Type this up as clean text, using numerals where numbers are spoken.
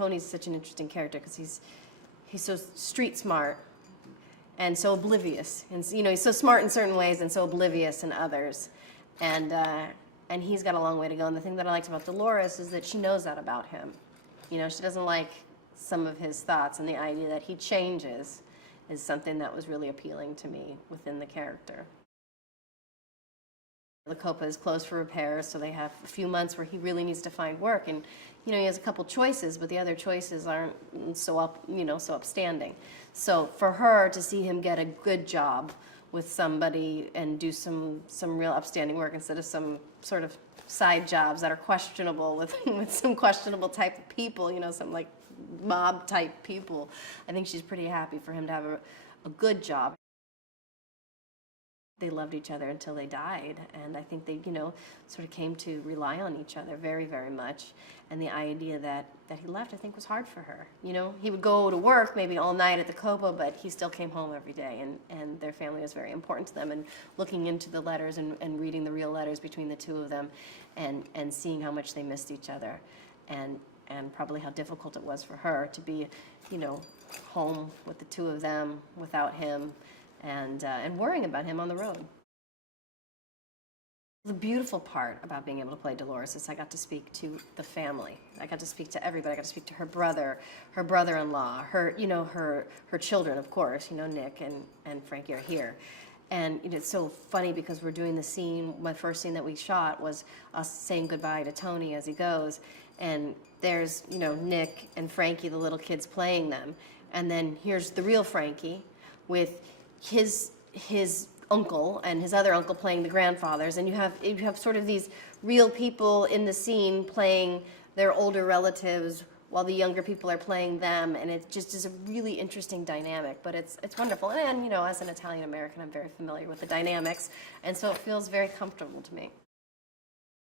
Tony's such an interesting character because he's so street smart and so oblivious, and you know, he's so smart in certain ways and so oblivious in others, and he's got a long way to go. And the thing that I liked about Dolores is that she knows that about him. You know, she doesn't like some of his thoughts, and the idea that he changes is something that was really appealing to me within the character. The Copa is closed for repairs, so they have a few months where he really needs to find work, and you know, he has a couple choices, but the other choices aren't so upstanding. So for her to see him get a good job with somebody and do some real upstanding work instead of some sort of side jobs that are questionable with some questionable type of people, you know, some like mob type people, I think she's pretty happy for him to have a good job. They loved each other until they died, and I think they, you know, sort of came to rely on each other very, very much. And the idea that he left, I think, was hard for her. You know, he would go to work maybe all night at the Copa, but he still came home every day, and their family was very important to them. And looking into the letters and reading the real letters between the two of them, and seeing how much they missed each other, and probably how difficult it was for her to be, you know, home with the two of them without him, and worrying about him on the road. The beautiful part about being able to play Dolores is I got to speak to the family. I got to speak to everybody. I got to speak to her brother, her brother-in-law, her, you know, her children, of course. You know, Nick and Frankie are here. And you know, it's so funny because we're doing the scene, my first scene that we shot was us saying goodbye to Tony as he goes. And there's, you know, Nick and Frankie, the little kids, playing them. And then here's the real Frankie with his uncle and his other uncle playing the grandfathers, and you have sort of these real people in the scene playing their older relatives while the younger people are playing them, and it just is a really interesting dynamic. But it's wonderful, and you know, as an Italian American, I'm very familiar with the dynamics, and so it feels very comfortable to me.